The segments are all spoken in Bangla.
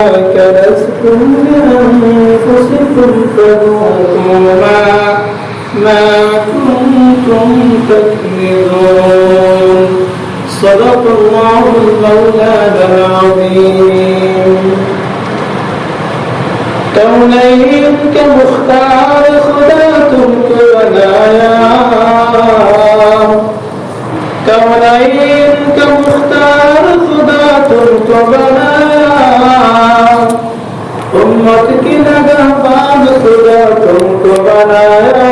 كنتم لأنفسكم فذوقوا ما كنتم تكنزون صدق الله المولانا العظيم. كونين كمختار خدا तुमको बनाया, कौनैन का मुख्तार खुदा तुमको बनाया, उम्मत की नगहबान खुदा तुमको बनाया,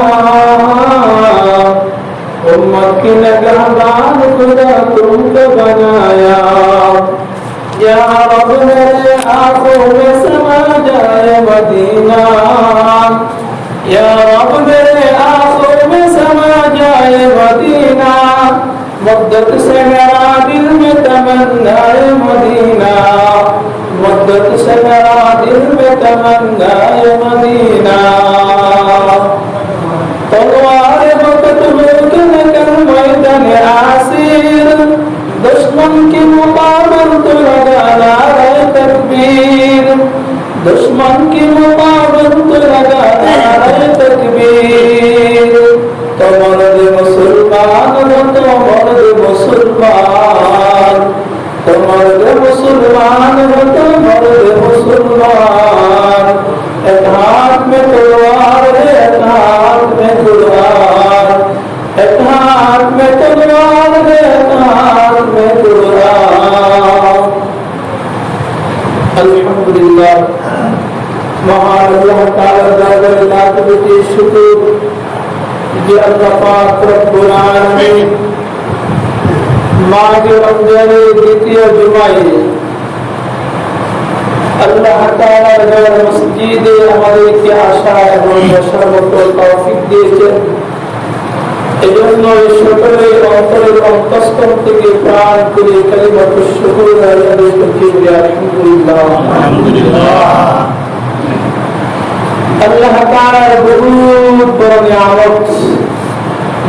उम्मत की नगहबान खुदा तुमको बनाया। या रब मेरे आंखों में समा जाए मदीना, या रब मेरे आंखों में समा जाए मदीना, मुद्दत से मेरा दिल में तमन्नाए मदीना, मुद्दत से मेरा दिल में तमन्नाए मदीना। तलवार वक्त मुमकिन कर मैदान आसिर, दुश्मन की मुकाबल तो लगाना है तकबीर, दुश्मन की मुकाबल तो लगाना है तकबीर। तो मर्द मुसलमान हो तो मर्द मुसलमान, तो मर्द मुसलमान हो तो मर्द मुसलमान। एक हाथ में तलवार है, एक हाथ में तलवार, एक हाथ में तलवार है, एक हाथ में तलवार। अल्हम्दुलिल्लाह, महान अल्लाह ताला दरबार लाख कोटि शुक्र যে আল্লাহ পাক রব্বুল আলামিন মাহে রমজানের দ্বিতীয় জুমায় আল্লাহ তাআলার ঘর মসজিদে আমাদেরকে আসা এবং বসার মতো তৌফিক দিয়েছেন। এজন্য সকলের অন্তরের অন্তঃস্থল থেকে প্রাণ করে কালিমাতু শুকর আদায় করছি। আলহামদুলিল্লাহ, আলহামদুলিল্লাহ। अल्लाह ताला बहुत बड़ा नियामत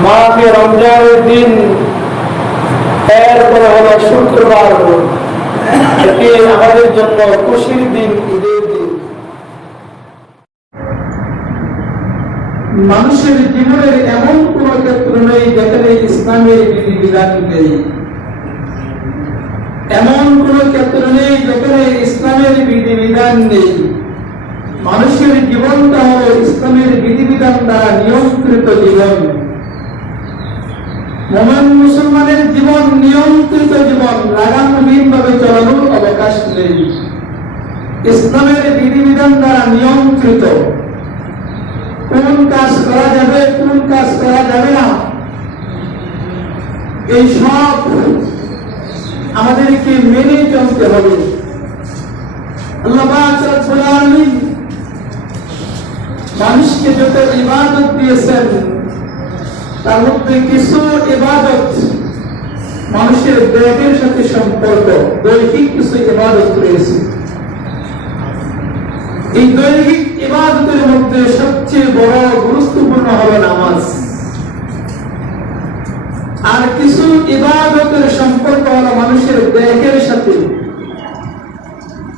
माहे रमजाনের দিন এরপরে হলো শুক্রবার, এটি আমাদের জন্য খুশির দিন, ঈদের দিন। মানুষের জীবনের এমন কোন ক্ষেত্র নেই যেখানে ইসলামের বিধিবিধান নেই, এমন কোন ক্ষেত্র নেই যেখানে ইসলামের বিধিবিধান নেই। মানুষের জীবনটা হল ইসলামের বিধিবিধান দ্বারা নিয়ন্ত্রিত জীবন। মুমিন মুসলমানের জীবন নিয়ন্ত্রিত জীবন, লাগামহীন ভাবে চলানোর অবকাশ নেই। ইসলামের বিধিবিধান দ্বারা নিয়ন্ত্রিত, কোন কাজ করা যাবে, কোন কাজ করা যাবে না, এই সব আমাদেরকে মেনে চলতে হবে। আল্লাহ পাক রব্বুল আলামিন মানুষকে যত ইবাদত দিয়েছেন তার মধ্যে কিছু ইবাদত মানুষের দেহের সাথে সম্পর্ক, দৈহিক কিছু ইবাদত রয়েছে। এই দৈহিক ইবাদতের মধ্যে সবচেয়ে বড় গুরুত্বপূর্ণ হলো নামাজ। আর কিছু ইবাদতের সম্পর্ক হলো মানুষের দেহের সাথে,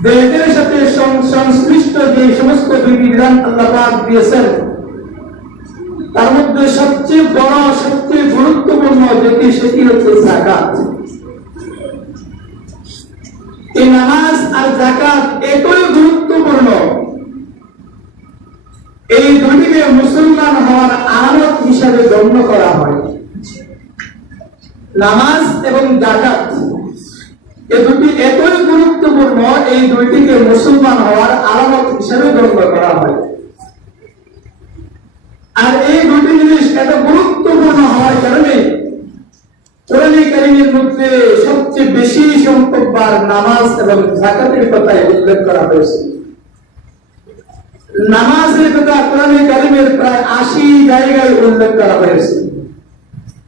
দেহের সাথে সংশ্লিষ্ট যে সমস্ত বিধিবিধান আল্লাহ পাক দিয়েছেন তার মধ্যে সবচেয়ে বড়, সবচেয়ে গুরুত্বপূর্ণ যেটি, সেটি হচ্ছে যাকাত। এই নামাজ আর যাকাত এতই গুরুত্বপূর্ণ, এই দুটিকে মুসলমান হওয়ার আলামত হিসাবে গণ্য করা হয়। নামাজ এবং যাকাত এই দুটি এতই গুরুত্বপূর্ণ, এই দুইটিকে মুসলমান হওয়ার আলামত হিসেবে গণ্য করা হয়। আর এই দুটি জিনিস এত গুরুত্বপূর্ণ হওয়ার কারণে কোরআনে কারীমের মধ্যে সবচেয়ে বেশি সংখ্যকবার নামাজ এবং যাকাতের কথা উল্লেখ করা হয়েছে। নামাজের কথা কোরআনে কারীমের প্রায় ৮০ জায়গায় উল্লেখ করা হয়েছে।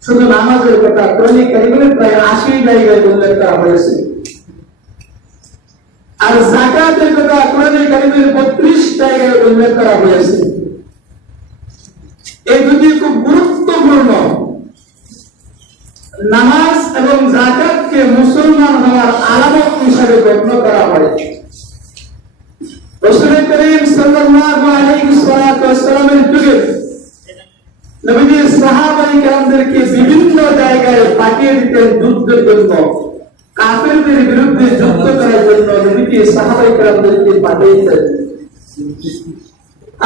শুধু নামাজের কথা কোরআনে কারীমের প্রায় ৮০ জায়গায় উল্লেখ করা হয়েছে। আর যাকাতের কথা কোরআনে কারীমের ৩২ জায়গায় উল্লেখ করা হয়েছে। এই দুটি খুব গুরুত্বপূর্ণ। নামাজ এবং যাকাতকে মুসলমান হওয়ার আলামত হিসাবে গণ্য করা হয়। রাসূল করিম সাল্লাল্লাহু আলাইহি ওয়াসাল্লামের যুগে নবীজি সাহাবায়ে কেরামদেরকে বিভিন্ন জায়গায় পাঠিয়ে দিতেন যুদ্ধের জন্য, কাফেরদের বিরুদ্ধে যুদ্ধ করার জন্য নবীজি সাহাবায়ে কেরামদেরকে পাঠিয়েছেন।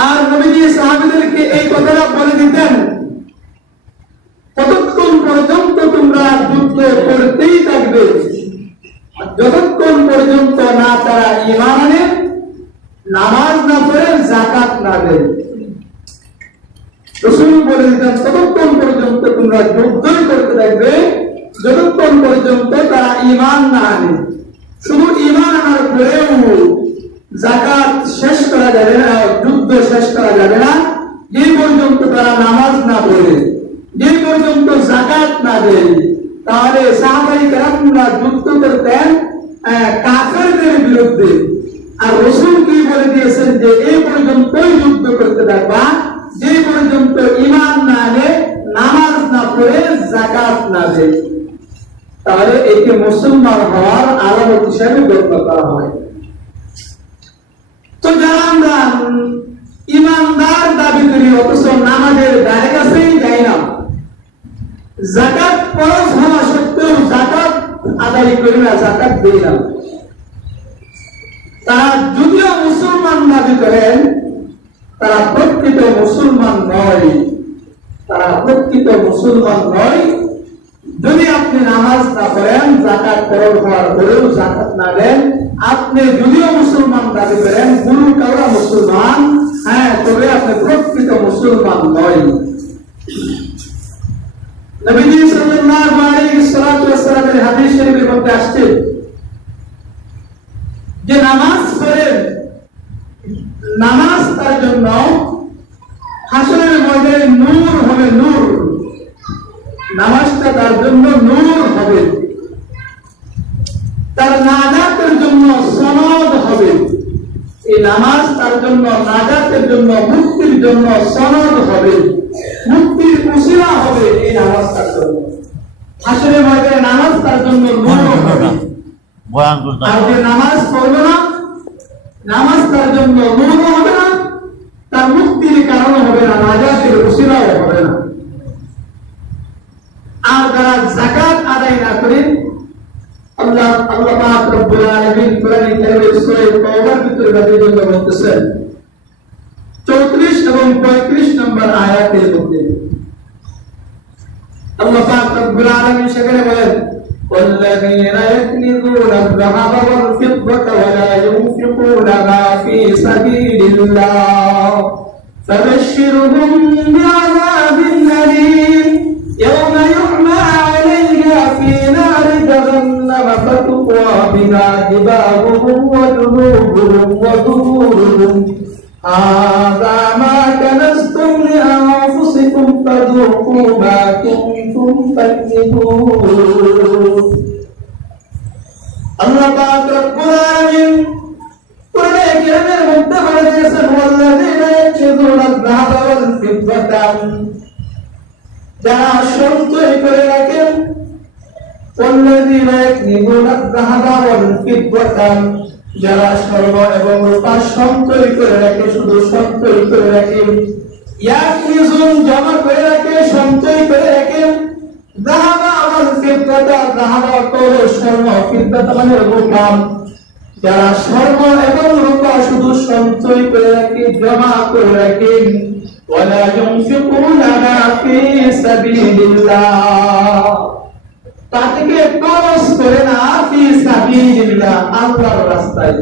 আর নবীজি সাহাবীদেরকে এই কথাটা বলে দিতেন, ততক্ষণ পর্যন্ত তোমরা যুদ্ধ করতেই থাকবে যতক্ষণ পর্যন্ত না তারা ঈমান আনে, নামাজ না পড়ে, যাকাত না দেয়। রাসূল বলে দিতেন ততক্ষণ পর্যন্ত তোমরা যুদ্ধই করতে থাকবে যতক্ষণ পর্যন্ত তারা ঈমান না আনে। শুধু ঈমান আনার পরেও যাকাত শেষ করা যাবে না, যুদ্ধ শেষ করা যাবে না যে পর্যন্ত তারা নামাজ না পড়ে, যে পর্যন্ত যাকাত না দেয়। তাহলে সাহাবায়ে কেরামরা যুদ্ধ করতেন কাফেরদের বিরুদ্ধে। আর রাসূল কি বলে দিয়েছেন যে এই পর্যন্তই যুদ্ধ করতে থাকবা যে পর্যন্ত ঈমান না আনে, নামাজ না পড়ে, যাকাত না দেয়। তাহলে একে মুসলমান হওয়ার আলামত হিসেবে গণ্য করা হয়। তো যারা আমরা ঈমানদার দাবি করি অথচ নামাজের ধারে কাছেই যাই না, যাকাত ফরজ হওয়া সত্ত্বেও যাকাত আদায় করি না, যাকাত দেই না, তারা যদিও মুসলমান দাবি করেন তারা প্রকৃত মুসলমান নয়। তারা প্রকৃত মুসলমান নয়। যদি আপনি নামাজ না পড়েন, যাকাত ফরজ হওয়ার পরেও যাকাত না দেন, আপনি যদিও মুসলমান দাবি করেন, গুরু কাউরা মুসলমান, তবে আপনি প্রকৃত মুসলমান নয়। নবীজি সাল্লাল্লাহু আলাইহি ওয়াসাল্লামের হাদিস শরীফের মধ্যে আসছে যে নামাজ পড়েন, নামাজ তার জন্য হাসরের ময়দানে নূর হবে, নূর। নামাজটা তার জন্য নূর হবে, তার নাজাতের জন্য সনদ হবে। এই নামাজ তার জন্য নাজাতের জন্য, মুক্তির জন্য সনদ হবে, মুক্তির উসিলা হবে। এই নামাজ তার জন্য হাসরের ময়দানে নামাজ তার জন্য নূর হবে। আর যে নামাজ পড়বে না, নামাজ তার জন্য নূর হবে না, তার মুক্তির কারণ হবে না, নাজাতের উসিলাও হবে না। আর যারা যাকাত আদায় না করে, আল্লাহ পাক রব্বুল আলামিন কোরআনে কারীমের সূরা তাওবার ভিতরে তাদের জন্য বলতেছেন 34 এবং 35 নম্বর আয়াতের মধ্যে আল্লাহ পাক রব্বুল আলামিন সেখানে বলেন, والذين يكنزون الذهب والفضة ولا ينفقونها في سبيل الله فبشرهم بعذاب أليم يوم يحمى عليها في نار جهنم فتقوى بها جباههم وجنوبهم وظهورهم هذا ما كنزتم لأنفسكم فذوقوا ما كنتم تكذبون। الله পাক রব্বুল আলামিন কোরআনে কারীমের মধ্যে বলেছেন, والذين يكنزون الذهب والفضة, যারা সঞ্চয় করে রাখেন, والذين يكنزون الذهب والفضة, যারা স্বর্ণ এবং রূপা সঞ্চয় করে রাখে, শুধু সঞ্চয় করে রাখে, ইয়াকনিজুন জমা করে রাখে, সঞ্চয় করে রাখে, যাহাবা ওয়াল ফিদ্দাতা, যাহাবা অর্থ স্বর্ণ, ফিদ্দাতা মানে রূপা, যারা স্বর্ণ এবং রূপা শুধু সঞ্চয় করে রাখে, জমা করে রাখে, ওয়ালা ইউনফিকুনা ফি সাবিলিল্লাহ, তা থেকে খরচ করে না, ফি সাবিলিল্লাহ আল্লাহর রাস্তায়,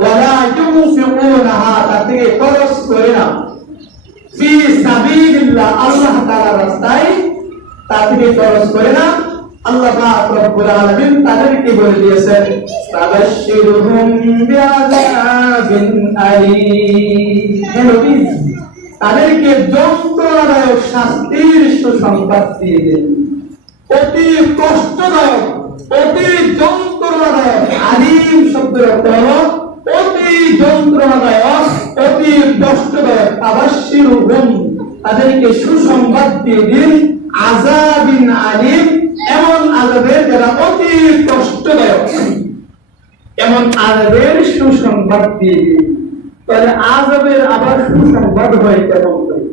ওয়ালা ইউনফিকুনা, তা থেকে খরচ করে না, ফি সাবিলিল্লাহ আল্লাহ তাআলার রাস্তায়, তা থেকে খরচ করে না। আল্লাহ পাক রব্বুল আলামিন তাদেরকে বলে দিয়েছেন, তাবাশশিরহুম বিআযাবিন আলীম, তাদেরকে যন্ত্রণাদায়ক শাস্তির সুসংবাদ দিয়ে দেন। অতি কষ্টদায়ক, অতি যন্ত্রণাদায়ক, আলীম শব্দের অর্থ হলো অতি যন্ত্রণাদায়ক, অতি কষ্টদায়ক। তাবাশশিরহুম, তাদেরকে সুসংবাদ দিয়ে দিন, আযাবিন আলীম, এমন আযাবের যারা অতি কষ্টদায়ক, এমন আযাবের সুসংবাদ দিয়ে দিন। তাহলে আযাবের আবার সুসংবাদ হয় কেমন করে?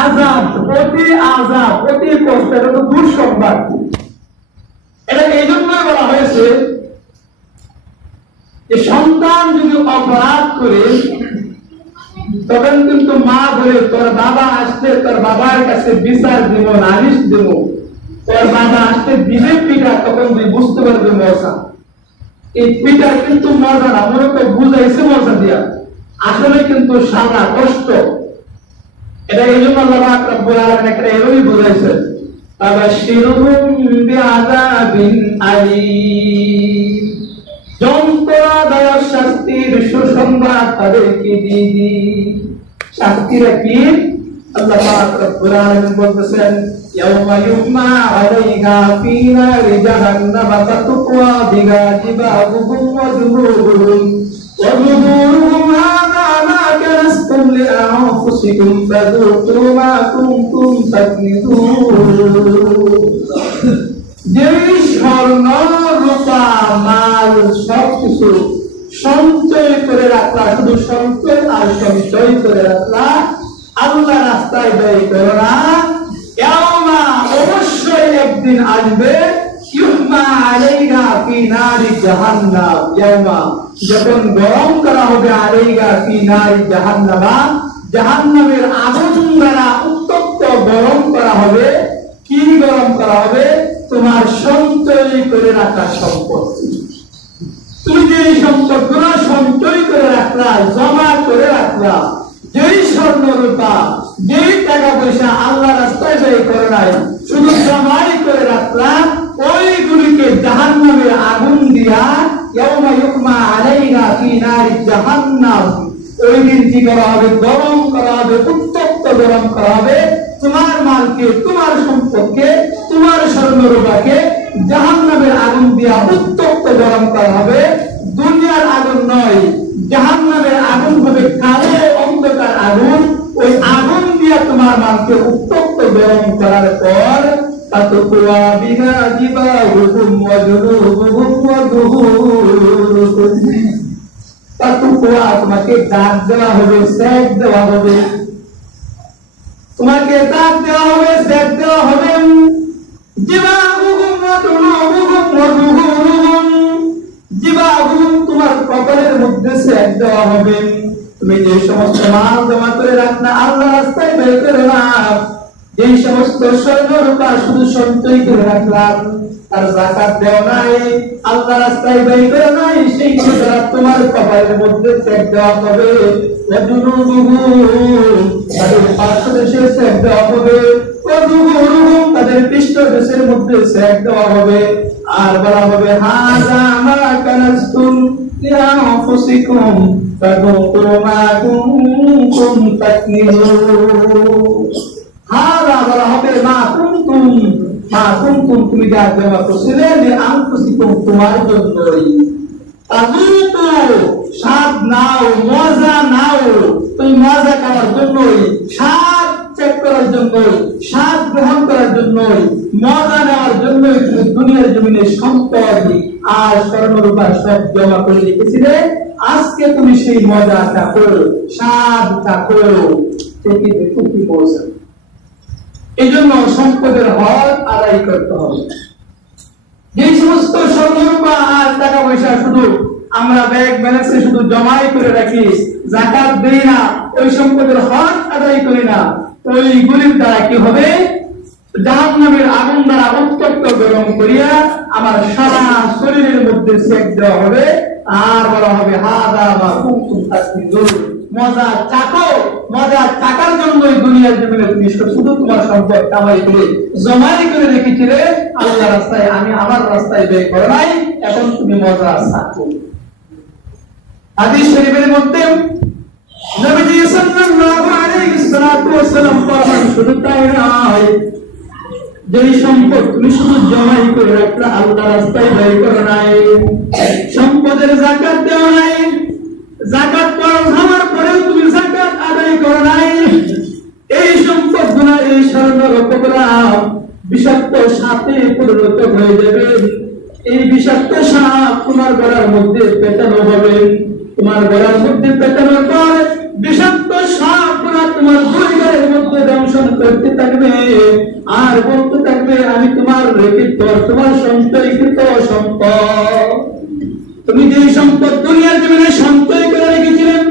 আযাব, অতি কষ্ট, এটা তো দুঃসংবাদ। এটা এই জন্যই বলা হয়েছে যে সন্তান যদি অপরাধ করে তখন কিন্তু মা বলে তোর বাবা আসলে তোর বাবার কাছে বিচার দিব, নালিশ দেব, তোর বাবা আসলে দিবে পিঠা, তখন তুই বুঝতে পারবে মজা। এই পিঠা কিন্তু মজা না, মনে তো বুঝাইছে মজা দিয়া, আসলে কিন্তু সারা কষ্ট। এটা এই জন্য আল্লাহ পাক রব্বুল আলামিন একটা এভাবেই বুঝাইছেন, আবাশিরহুম বিআযাবিন আলীম, যন্ত্রণাদায়ক শাস্তির সুসংবাদ তাদেরকে দিবি। শাস্তিরা কি? আল্লাহ পাক রব্বুল আলামিন বলতেছেন, ইয়াউমা ইউমা আলাইহা ফী নারি জাহান্নাম ফাতুকওয়া বিহা জিবাহুহুম ওয়া যুনুবুহুম ওয়া যুনুবুহুম হাযা মা কানাসতুম লিআনফুসিকুম ফাযুকু মা কুনতুম তাকনিজুন। যেই স্বর্ণ রূপা মাল সবকিছু সঞ্চয় করে রাখলা, শুধু সঞ্চয় আর সঞ্চয় করে রাখলা, আল্লাহ রাস্তায় ব্যয় করো না, ইয়াউমা অবশ্যই একদিন আসবে, ইউহমা আলাইহা ফী নারি জাহান্নাম, ইয়াউমা যখন গরম করা হবে, আলাইহা ফী নারি জাহান্নাম, জাহান্নামের আগুন দ্বারা উত্তপ্ত গরম করা হবে। কি গরম করা হবে? তোমার সঞ্চয় করে রাখা সম্পত্তি। তুমি যে সম্পদগুলো সঞ্চয় করে রাখলা, জমা করে রাখলা, যেই স্বর্ণ রূপা, যেই টাকা পয়সা আল্লাহ রাস্তায় ব্যয় করে নাই, শুধু জমাই করে রাখলা, ওইগুলিকে জাহান্নামের আগুন দিয়া, ইয়াউমা ইউহমা আলাইহা ফী নারি জাহান্নাম, ওই দিন কি করা হবে? গরম করা হবে, উত্তপ্ত গরম করা হবে। তোমার মালকে, তোমার সম্পদকে, তোমার স্বর্ণ রূপাকে জাহান্নামের আগুন দিয়া উত্তপ্ত গরম করা হবে। দুনিয়ার আগুন নয়, জাহান্নামের আগুন হবে কালো অন্ধকার আগুন। ওই আগুন দিয়া তোমার মালকে উত্তপ্ত গরম করার পর ফাতুকওয়া বিহা জিবাহুহুম ওয়া যুনুবুহুম ওয়া যুহুরুহুম, ফাতুকওয়া তোমাকে দাগ দেওয়া হবে, সেক দেওয়া হবে, তোমাকে দাগ দেওয়া হবে, সেক দেওয়া হবে। জিবাহুহুম ওয়া যুনুবুহুম ওয়া যুহুরুহুম, জিবাহুহুম তোমার কপালের মধ্যে সেক দেওয়া হবে। তুমি যে সমস্ত মাল জমা করে রাখনা, আল্লাহ রাস্তায় ব্যয় করে না, যেই সমস্ত স্বর্ণ রূপা শুধু সঞ্চয় করে রাখলাম, আর যাকাত দেওয়া নাই, আল্লাহ রাস্তায় ব্যয় করে নাই, সেই দ্বারা তোমার কপালের মধ্যে সেক দেওয়া হবে। তাদের পার্শ্বদেশে সেক দেওয়া হবে, তাদের পৃষ্ঠদেশের মধ্যে সেক দেওয়া হবে। আর বলা হবে, হাযা মা কানাসতুম লিআনফুসিকুম ফাযুকু মা কুনতুম তাকনিজুন। হাযা বলা হবে মা কুনতুম, তুমি যা জমা করছিলে, লিআনফুসিকুম তোমার জন্যই। ফাযুকু স্বাদ নাও, মজা নাও, তুমি মজা করার জন্যই, স্বাদ চেক করার জন্যই, স্বাদ গ্রহণ করার জন্যই, মজা নেওয়ার জন্যই তুমি দুনিয়ার জমিনে সম্পদ আর স্বর্ণরূপা সব জমা করে রেখেছিলে। আজকে তুমি সেই মজাটা করো, স্বাদটা করো, থেকে দেখো কি বলছে। এই জন্য সম্পদের হক আদায় করতে হবে। যে সমস্ত স্বর্ণরূপা আর টাকা পয়সা শুধু আমরা ব্যাংক ব্যালেন্সে শুধু জমাই করে রাখি, যাকাত দেই না, ওই সম্পদের হক আদায় করি না, ওইগুলির দ্বারা কি হবে? জাহান্নামের আগুন দ্বারা উত্তপ্ত গরম করিয়া আমার সারা শরীরের মধ্যে সেক দেওয়া হবে। আর বলা হবে, হাযা মা কুনতুম তাকনিজুন, মজা চাকো, মজা চাকার জন্যই দুনিয়ার জমিনে তুমি শুধু তোমার সম্পদ কামাই করে জমাই করে রেখেছিলে, আল্লাহ রাস্তায়, আমি আমার রাস্তায় ব্যয় করো নাই, এখন তুমি মজা চাকো। হাদিস শরীফের মধ্যে নবীজি সাল্লাল্লাহু আলাইহি ওয়াসাল্লাম ফরমান, শুধু তাই নয়, যেই সম্পদ তুমি শুধু জমাই করে রাখলে, আল্লাহ রাস্তায় ব্যয় করো নাই, সম্পদের যাকাত দেও নাই, যাকাত ফরজ হওয়ার পরেও তুমি যাকাত আদায় করো নাই, এই সম্পদগুলো, এই স্বর্ণ রূপগুলো বিষাক্ত সাপে পরিণত হয়ে যাবে। এই বিষাক্ত সাপ তোমার গলার মধ্যে পেটানো হবে, তোমার গলার মধ্যে পেটানোর পর বিষাক্ত সাপরা তোমার দুই গালের মধ্যে দংশন করতে থাকবে আর বলতে থাকবে আমি তোমার রেখিত তোমার সঞ্চয়কৃত সম্পদ। তুমি যে সম্পদ দুনিয়ার জীবনে সঞ্চয় করে রেখেছিলেন,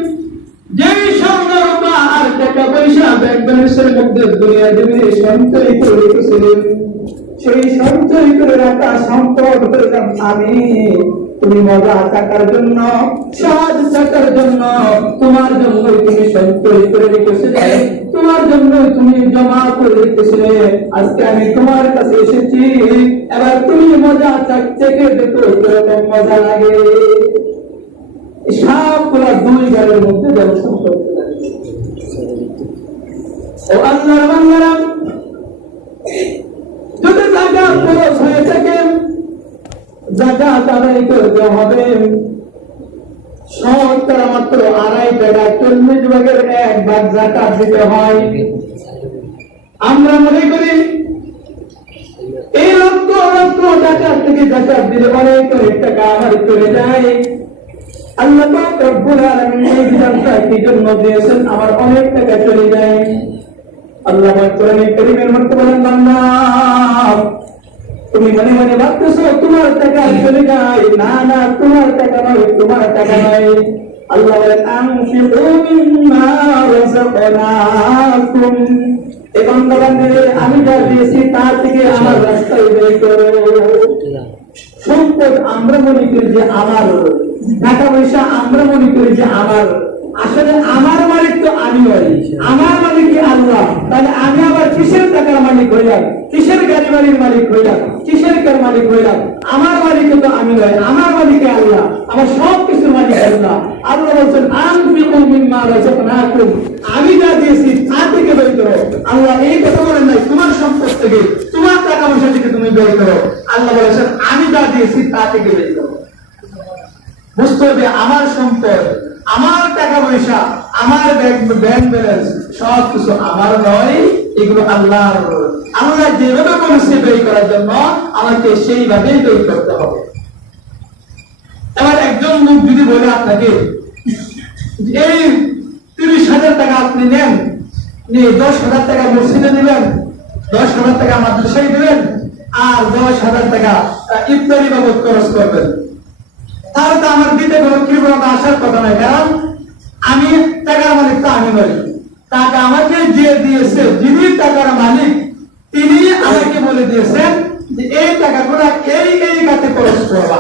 যে স্বর্ণ রূপা আর টাকা পয়সা ব্যাংক ব্যালেন্সের মধ্যে দুনিয়ার জীবনে সঞ্চয় করে রেখেছিলেন, সেই সঞ্চয় করে রাখা সম্পদ হলাম আমি। তুমি মজা টাকার জন্য, সাজ টাকার জন্য, তোমার জন্য তুমি সঞ্চয় করে রেখেছিলে, তোমার জন্য তুমি জমা করে রেখেছিলে। আজকে আমি তোমার কাছে এসেছি, এবার তুমি মজা থেকে দেখো কিরকম মজা লাগে। সবগুলা দুই গালের মধ্যে দর্শন করতে লাগে। ও আল্লাহর বান্দারা, যদি জাকাত খরচ হয়ে থাকে জাকাত আদায় করতে হবে। শতকরা মাত্র 2.5 টাকা 40 ভাগের 1 ভাগ জাকাত দিতে হয়। আমরা মনে করি এই লক্ষ লক্ষ টাকা থেকে জাকাত দিলে অনেক অনেক টাকা আমার চলে যায়। আল্লাহ পাক রব্বুল আলামিন এই বিধানটা কি জন্য দিয়েছেন? আমার অনেক টাকা চলে যায়। আল্লাহ পাক কোরআনে কারীমের মধ্যে বলেন, বান্দা তুমি মনে মনে ভাবতেছো তোমার টাকা চলে যায়। না না, তোমার টাকা নয়, তোমার টাকা নয়। আল্লাহ বলেন আনফিকু মিম্মা রাযাকনাকুম, এই বান্দা বান্দিরে আমি যা দিয়েছি তা থেকে আমার রাস্তায় ব্যয় করো। সম্পদ আমরা মনে করি যে আমার, টাকা পয়সা আমরা মনে করি যে আমার, আসলে আমার মালিক তো আমি নই, আমার মালিক আল্লাহ। তাহলে আমি আবার কিসের টাকার মালিক হইলাম, কিসের গাড়ি বাড়ির মালিক হইলাম, কিসের কার মালিক হইলাম? আমার মালিক তো আমি নই, আমার মালিক আল্লাহ, আমার সব কিছুর মালিক আল্লাহ। আল্লাহ বলছেন আনফিকু মিম্মা রাযাকনাকুম, আমি যা দিয়েছি তা থেকে ব্যয় করো। আল্লাহ এই কথা বলেন নাই তোমার সম্পদ থেকে, তোমার টাকা পয়সা থেকে তুমি ব্যয় করো। আল্লাহ বলেছেন আমি যা দিয়েছি তা থেকে ব্যয় করো। বুঝতে হবে আমার সম্পদ, আমার টাকা পয়সা, আমার ব্যাংক ব্যালেন্স সব কিছু আমার নয়, এগুলো আল্লাহর। আল্লাহ যেভাবে বলেছে ব্যয় করার জন্য আমাকে সেইভাবেই ব্যয় করতে হবে। এবার একজন লোক যদি বলে আপনাকে এই 30,000 টাকা আপনি নেন, নিয়ে 10,000 টাকা মসজিদে দিবেন, 10,000 টাকা মাদ্রাসায় দিবেন, আর 10,000 টাকা ইফতারি বাবদ খরচ করবেন, তাহলে তো আমার দিতে কোনো কৃপণতা আসার কথা নয়। কারণ আমি টাকার মালিক তো আমি নই, টাকা আমাকে যে দিয়েছে, যিনি টাকার মালিক তিনি আমাকে বলে দিয়েছেন যে এই টাকাগুলো এই এই কাজে খরচ করবা।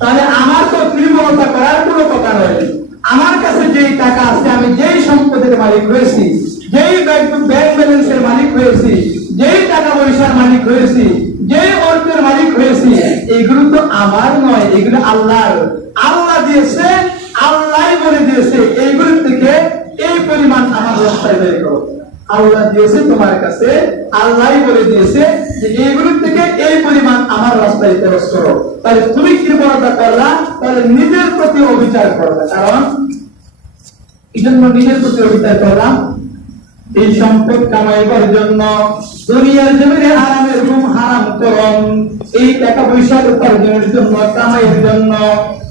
তাহলে আমার তো কৃপণতা করার কোনো কথা নয়। আমার কাছে যেই টাকা আছে, আমি যেই সম্পদের মালিক হয়েছি, যেই ব্যাংক ব্যালেন্সের মালিক হয়েছি, যেই টাকা পয়সার মালিক হয়েছি, যেই অর্থের মালিক হয়েছি, এগুলো তো আমার নয়, এগুলো আল্লাহর। আল্লাহ দিয়েছে, আল্লাহ বলে দিয়েছে এইগুলো থেকে এই পরিমাণ আমার রাস্তায় ব্যয় করো। আল্লাহ দিয়েছে তোমার কাছে, আল্লাহ বলে দিয়েছে যে এইগুলো থেকে এই পরিমাণ আমার রাস্তায় খরচ করো। তাহলে তুমি কৃপণতা করলা, তাহলে নিজের প্রতি অবিচার করবে। কারণ এই জন্য নিজের প্রতি অবিচার করলাম। এই সম্পদ কামাইবার জন্য দুনিয়ার জমিনে আরামের ঘুম হারাম করম, এই টাকা পয়সা উপার্জনের জন্য, কামাইয়ের জন্য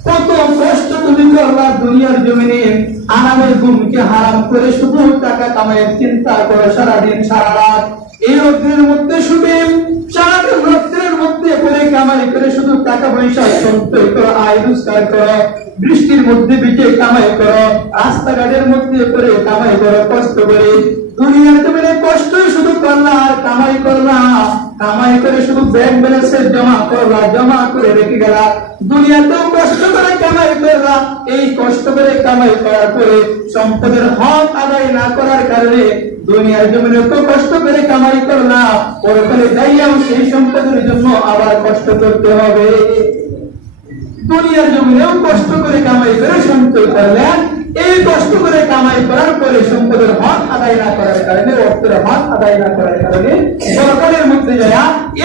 কত কষ্ট তুমি করলা দুনিয়ার জমিনে। আরামের ঘুমকে হারাম করে শুধু টাকা কামাইয়ের চিন্তা করো সারাদিন সারা রাত। এই রোদ্রের মধ্যে শুধু সারাদিন রোদ্রের মধ্যে করে কামাই করে শুধু টাকা পয়সা সঞ্চয় করো, আয় রোজগার করো, বৃষ্টির মধ্যে বিচে কামাই করো, রাস্তাঘাটের মধ্যে করে কামাই করো, কষ্ট করে দুনিয়ার জমিনে কষ্টই শুধু করলা আর কামাই করলা। কামাই করে শুধু ব্যাংক ব্যালেন্সে জমা করলা, জমা করে রেখে গেলা। দুনিয়াতেও কষ্ট করে কামাই করলা, এই কষ্ট করে কামাই করার পরে সম্পদের হক আদায় না করার কারণে দুনিয়ার জমিনে তো কষ্ট করে কামাই করলা, পরকালে যাইয়াও সেই সম্পদের জন্য আবার কষ্ট করতে হবে। দুনিয়ার জমিনেও কষ্ট করে কামাই করে সঞ্চয় করলেন, এই কষ্ট করে কামাই করার পরে সম্পদের হক আদায় না করার কারণে, অর্থের হক আদায় না করার কারণে পরকালের মধ্যে যায়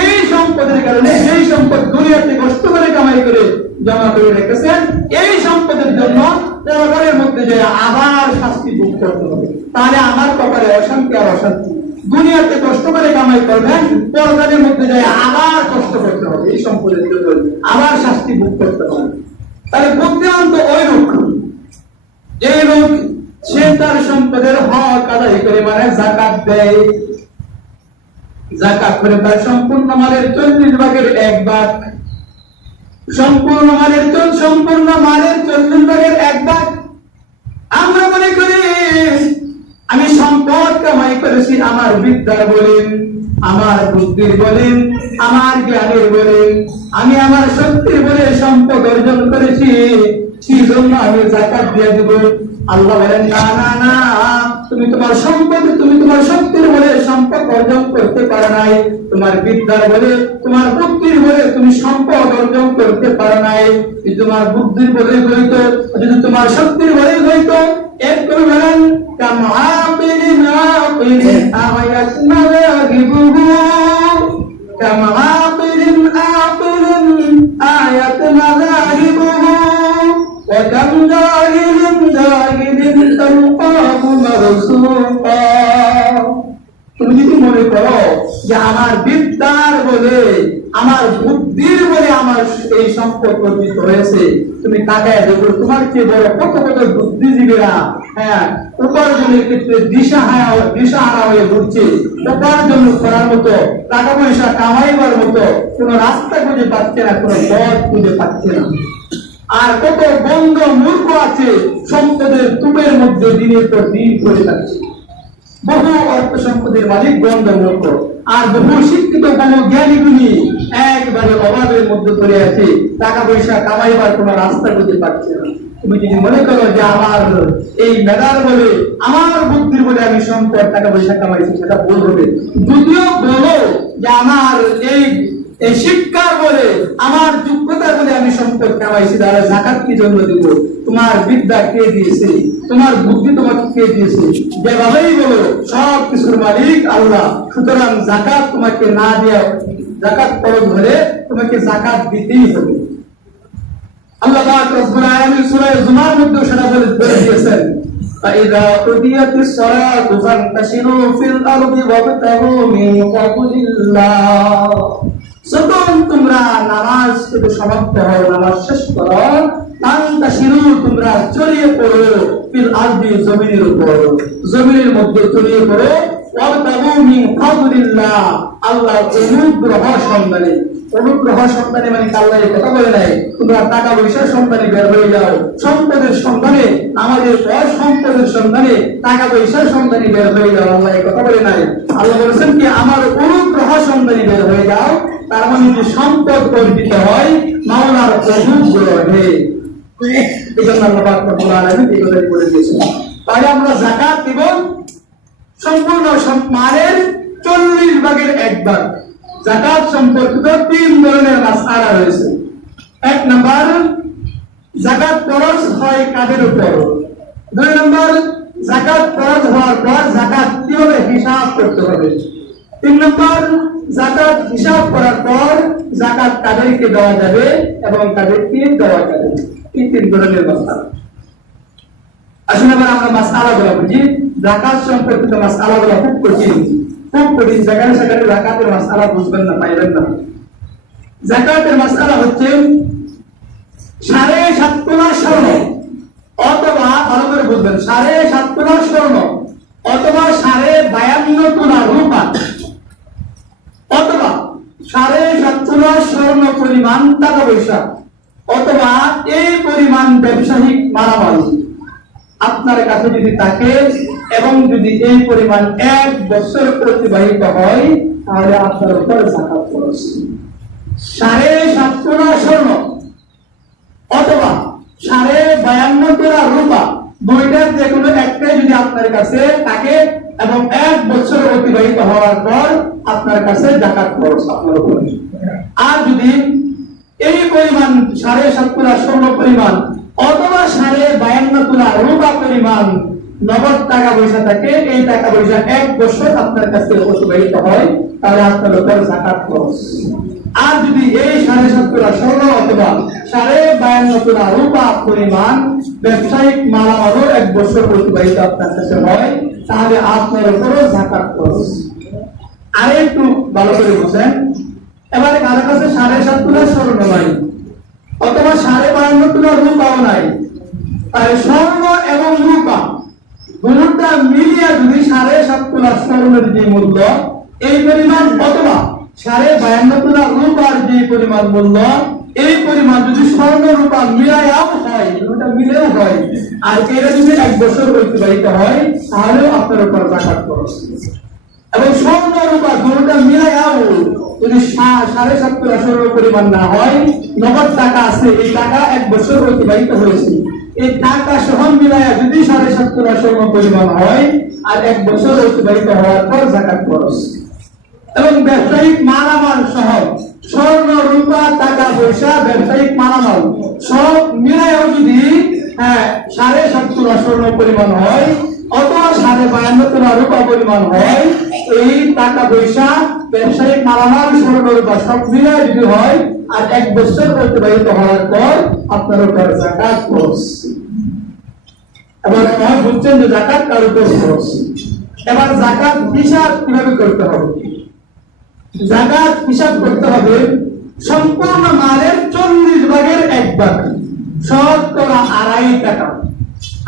এই সম্পদের কারণে, সেই সম্পদ দুনিয়াতে কষ্ট করে কামাই করে জমা করে রেখেছেন, এই সম্পদের জন্য পরকালের মধ্যে যায় আবার শাস্তি ভোগ করতে হবে। তাহলে আমার কপালে অশান্তি আর অশান্তি। দুনিয়াতে কষ্ট করে কামাই করবেন, পরকালের মধ্যে যায় আবার কষ্ট করতে হবে, এই সম্পদের জন্য আবার শাস্তি ভোগ করতে হবে। তাহলে বুদ্ধিমান তো ওই রূপ যে লোক সে তার সম্পদের হক আদায় করে মানে যাকাত দেয়, যাকাত করে তার সম্পূর্ণ মালের 40 ভাগের 1 ভাগ, সম্পূর্ণ মালের 40 ভাগের 1 ভাগ। আমরা মনে করি আমি সম্পদ কামাই করেছি আমার বিদ্যার বলেন, আমার বুদ্ধির বলেন, আমার জ্ঞানের বলেন, আমি আমার শক্তির বলে সম্পদ অর্জন করেছি, সেই জন্য আমি যাকাত দিয়ে দেব। আল্লাহ বলেন না না না, তুমি তোমার সম্পদ, তুমি তোমার শক্তির বলে সম্পদ অর্জন করতে পারো নাই, তোমার বিদ্যার বলে, তোমার বুদ্ধির বলে তুমি সম্পদ অর্জন করতে পারো নাই। তোমার বুদ্ধির বলে হইতো, যদি তোমার শক্তির বলে হইতো, এরপর বলেন কামাবিলিন আবিলিন আয়াত মাযাহিবুহু, কামাবিলিন আবিলিন আয়াত মাযাহিবুহু, ওয়া কাম জাহিলিন জাহিলিন তালকাহু মারসুকা। তুমি যদি মনে করো যে আমার বিদ্যার বলে, আমার বুদ্ধির বলে আমার এই সম্পদ অর্জিত হয়েছে, তুমি তাকায় দেখো তোমার চেয়ে বড় কত কত বুদ্ধিজীবীরা উপার্জনের ক্ষেত্রে দিশাহারা হয়ে ঘুরছে, উপার্জন করার মতো, টাকা পয়সা কামাইবার মতো কোন রাস্তা খুঁজে পাচ্ছে না, কোন পথ খুঁজে পাচ্ছে না। আর কত বন্ধ মূর্খ আছে সম্পদের তুপের মধ্যে দিনের পর দিন করে যাচ্ছে। বহু অর্থ সম্পদের মালিক গন্ধ মূর্খ, আর বহু শিক্ষিত বহু জ্ঞানী গুণী একবারে অভাবের মধ্যে পড়ে আছে, টাকা পয়সা কামাইবার কোন রাস্তা খুঁজে পাচ্ছে না। তুমি যদি মনে করো যে আমার এই মেধার বলে, আমার বুদ্ধির বলে আমি সম্পদ টাকা পয়সা কামাইছি, সেটা ভুল হবে। যদিও বলো যে আমার এই শিক্ষার বলে, আমার যোগ্যতার বলে আমি সম্পদ কামাইছি, তাহলে যাকাত কি জন্য দিব? তোমার বিদ্যা কে দিয়েছে? তোমার বুদ্ধি তোমাকে কে দিয়েছে? যেভাবেই বলো সব কিছুর মালিক আল্লাহ। সুতরাং যাকাত তোমাকে না দেওয়া, যাকাত ফরজ হলে তোমাকে যাকাত দিতেই হবে। আল্লাহ পাক রব্বুল আলামিন সূরা জুমার মধ্যে সেটা বলে দিয়েছেন, فإذا قضيت الصلاة فانتشروا في الأرض وابتغوا من فضل الله। যখন তোমরা নামাজ থেকে সমাপ্ত হও, নামাজ শেষ করো, ফান্তাশিরু তোমরা ছড়িয়ে পড়ো, ফিল আরদি জমিনের উপর, জমিনের মধ্যে ছড়িয়ে পড়ো, ওয়াবতাগু মিন ফাদলিল্লাহ আল্লাহর অনুগ্রহ সন্ধানে। অনুগ্রহ সন্ধানে মানে আল্লাহ এই কথা বলে নাই তোমরা টাকা পয়সার সন্ধানে বের হয়ে যাও, সম্পদের সন্ধানে, আমাদের সম্পদের সন্ধানে, টাকা পয়সার সন্ধানে বের হয়ে যাও, আল্লাহ এই কথা বলে নাই। আল্লাহ বলেছেন কি আমার অনুগ্রহ সন্ধানে বের হয়ে যাও। তার মানে যদি সম্পদ অর্জিত হয় মাওলার অনুগ্রহে, এই জন্য আল্লাহ পাক রব্বুল আলামিন এই কথা বলে দিয়েছেন। তাহলে আমরা যাকাত দিব সম্পূর্ণ মালের 40 ভাগের 1 ভাগ। যাকাত সম্পর্কিত 3 ধরনের মাসআলা রয়েছে। 1 নাম্বার, যাকাত ফরজ হয় কাদের উপর? 2 নাম্বার, যাকাত ফরজ হওয়ার পর যাকাত কিভাবে হিসাব করতে হবে? 3 নাম্বার, যাকাত হিসাব করার পর যাকাত কাদেরকে দেওয়া যাবে এবং কাদেরকে দেওয়া যাবে। এই 3 ধরনের মাসআলা। আসলে আমরা মাসআলাগুলো বুঝি। যাকাত সম্পর্কিত মাসআলাগুলো খুব কঠিন, খুব কঠিন। সেখানে যাকাতের মাসআলা বুঝবেন না, পাইবেন না। যাকাতের মাসআলা হচ্ছে 7.5 তোলা স্বর্ণ অথবা, ভালো করে বুঝবেন, 7.5 তোলা স্বর্ণ অথবা 52.5 তোলা রূপা অথবা 7.5 তোলা স্বর্ণ পরিমাণ টাকা পয়সা অথবা এই পরিমাণ ব্যবসায়িক মালামাল আপনার কাছে যদি থাকে এবং যদি এই পরিমাণ 1 বছর অতিবাহিত হয়, তাহলে আপনার উপর যাকাত ফরজ। 7.5 তোলা স্বর্ণ অথবা 52.5 তোলা রূপা, দুইটার যে কোনো একটাই যদি আপনার কাছে থাকে এবং 1 বছর অতিবাহিত হওয়ার পর আপনার কাছে যাকাত ফরজ আপনার উপর। আর যদি এই পরিমাণ 7.5 তোলা স্বর্ণ পরিমাণ অথবা 52.5 তোলা রূপা পরিমাণ নগদ টাকা পয়সা থাকে, এই টাকা পয়সা 1 বছর আপনার কাছে অতিবাহিত হয়, তাহলে আপনার উপর যাকাত ফরজ। আর যদি এই 7.5 তোলা স্বর্ণ অথবা 52.5 তোলা রূপা পরিমাণ ব্যবসায়িক মালামালও 1 বছর অতিবাহিত আপনার কাছে হয়, তাহলে আপনার উপর যাকাত ফরজ। আর একটু ভালো করে বুঝেন, এবারে কারো কাছে 7.5 তোলা স্বর্ণ নাই অথবা 52.5 তোলা রূপাও নাই, তাই স্বর্ণ এবং রূপা দুটোটা মিলিয়ে যদি 7.5 তোলা স্বর্ণের যে মূল্য এই পরিমাণ, অথবা 52.5 তোলা রূপার যে পরিমাণ মূল্য এই পরিমাণ যদি স্বর্ণ রূপা মিলায়াও হয়, ওটা মিলেও হয়, আর এটা যদি 1 বছর অতিবাহিত হয় তাহলেও আপনার উপর যাকাত খরচ। এবং স্বর্ণ রূপা দুটোটা মিলায়াও যদি 7.5 তোলা স্বর্ণ পরিমাণ না হয়, নগদ টাকা আছে, এই টাকা 1 বছর অতিবাহিত হয়েছে, এই টাকা সহ মিলায়া যদি 7.5 তোলা স্বর্ণ পরিমাণ হয় আর 1 বছর অতিবাহিত হওয়ার পর যাকাত খরচ। এবং ব্যবসায়িক মালামাল সহ স্বর্ণ রূপা টাকা পয়সা ব্যবসায়িক মালামাল সব মিলায়ও যদি 7.5 তোলা স্বর্ণ পরিমাণ হয় অথবা 52.5 তোলা রূপা পরিমাণ হয়, এই টাকা পয়সা ব্যবসায়িক মালামাল স্বর্ণ রূপা সব মিলায় যদি হয় আর 1 বছর অতিবাহিত হওয়ার পর আপনার উপর যাকাত খরচ। এবার আপনারা বুঝছেন যে যাকাত কার উপর খরচ। এবার যাকাত হিসাব কিভাবে করতে হবে? যাকাত হিসাব করতে হবে সম্পূর্ণ মালের 40 ভাগের 1 ভাগ, শতকরা 2.5 টাকা।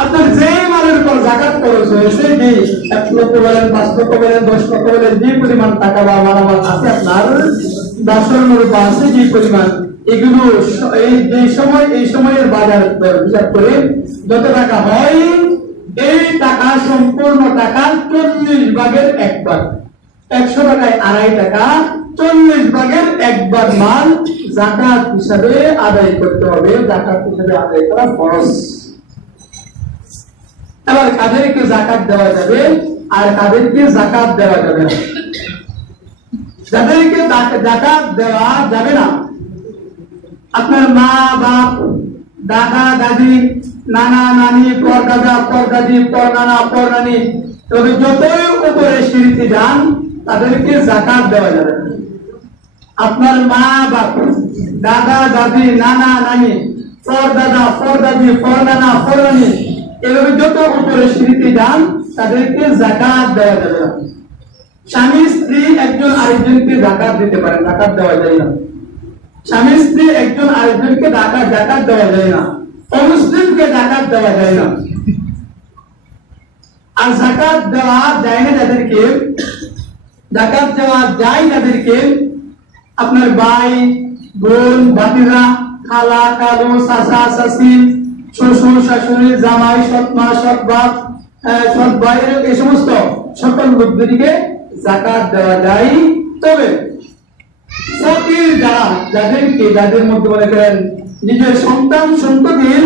আপনার যে মালের উপর যাকাত খরচ হয়েছে, যে 1 লক্ষ বলেন, 5 লক্ষ বলেন, 10 লক্ষ বলেন, যে পরিমাণ টাকা বা মালামাল আছে আপনার, স্বর্ণ রূপা আছে যে পরিমাণ, এগুলো এই সময়ের বাজার দর হিসাব করে যত টাকা হয় এই টাকা সম্পূর্ণ টাকা 40 ভাগের 1 ভাগ, 100 টাকায় 2.5 টাকা, 40 ভাগের 1 ভাগ মাল যাকাত হিসাবে আদায় করতে হবে। যাকাত হিসাবে আদায় করা ফরজ। এবার কাদেরকে যাকাত দেওয়া যাবে আর কাদেরকে যাকাত দেওয়া যাবে না? যাদেরকে যাকাত দেওয়া যাবে না, আপনার মা বাপ, দাদা দাদি, নানা নানি, পরদাদা পরদাদি, পরনানা পরনানি, তবে যতই উপরে সিঁড়িতে যান তাদেরকে যাকাত দেওয়া যাবে না। আপনার মা বাপ, দাদা দাদি, নানা নানি, পরদাদা পরদাদি, পরনানা পরনানি, এভাবে যত উপরে সিঁড়িতে যান তাদেরকে যাকাত দেওয়া যাবে না। স্বামী স্ত্রী একজন আরেকজনকে যাকাত দিতে পারে, যাকাত দেওয়া যায় না। স্বামী স্ত্রী একজন আরেকজনকে যাকাত দেওয়া যায় না। অমুসলিমকে যাকাত দেওয়া যায় না। আর যাকাত দেওয়া যায় না যাদেরকে, যাকাত দেওয়া যায় যাদেরকে, আপনার ভাই বোন ভাতিজা, খালা কালো, চাচা চাচি, শ্বশুর শাশুড়ি, জামাই, সৎ মা, সৎ বাপ, সৎ ভাই, এই সমস্ত সকল লোকদেরকে যাকাত দেওয়া যায়। তবে ফকির যারা, যাদের মধ্যে মনে করেন নিজের সন্তান সন্ততির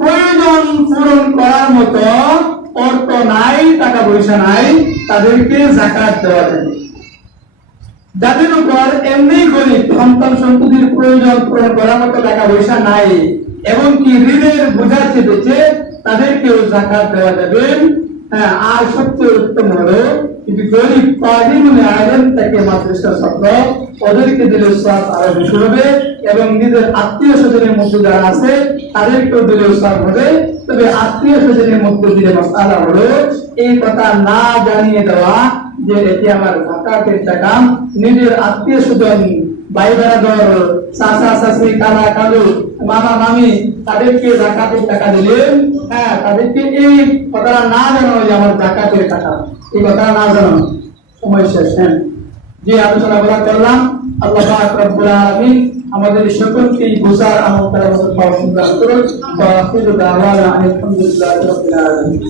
প্রয়োজন পূরণ করার মতো অর্থ নাই, টাকা পয়সা নাই, তাদেরকে যাকাত দেওয়া যাবে। যাদের উপর এমনি গরিব, সন্তান সন্ততির প্রয়োজন পূরণ করার মতো টাকা পয়সা নাই এবং কি ঋণের বোঝা চেপেছে, তাদেরকেও যাকাত দেওয়া যাবে। আর সবচেয়ে উত্তম হলো যদি গরিব পারিমনে আয়রন থেকে মাদ্রাসার ছাত্র, ওদেরকে দিলে সওয়াব আরো বেশি হবে এবং নিজের আত্মীয় স্বজনের মধ্যে যারা আছে তাদেরকেও দিলে সওয়াব হবে। তবে আত্মীয় স্বজনের মধ্যে দিলে মাসআলা হলো এই কথা না জানিয়ে দেওয়া যে এটি আমার যাকাতের টাকা, নিজের আত্মীয় স্বজন, ভাই বেড়াদর, চাচা চাচি, কালা কালু, মামা মামি, তাদেরকে যাকাতের টাকা দিলে তাদেরকে এই কথাটা না জানানো যে আমার যাকাতের টাকা, এই কথাটা না জানানো। সময় শেষ। যে আলোচনা করলাম, আল্লাহ পাক রব্বুল আলামিন আমাদের সকলকে বুঝার আমল করার মতো তৌফিক দান করুন। ওয়া আখিরু দাওয়ানা আলহামদুলিল্লাহি রাব্বিল আলামিন।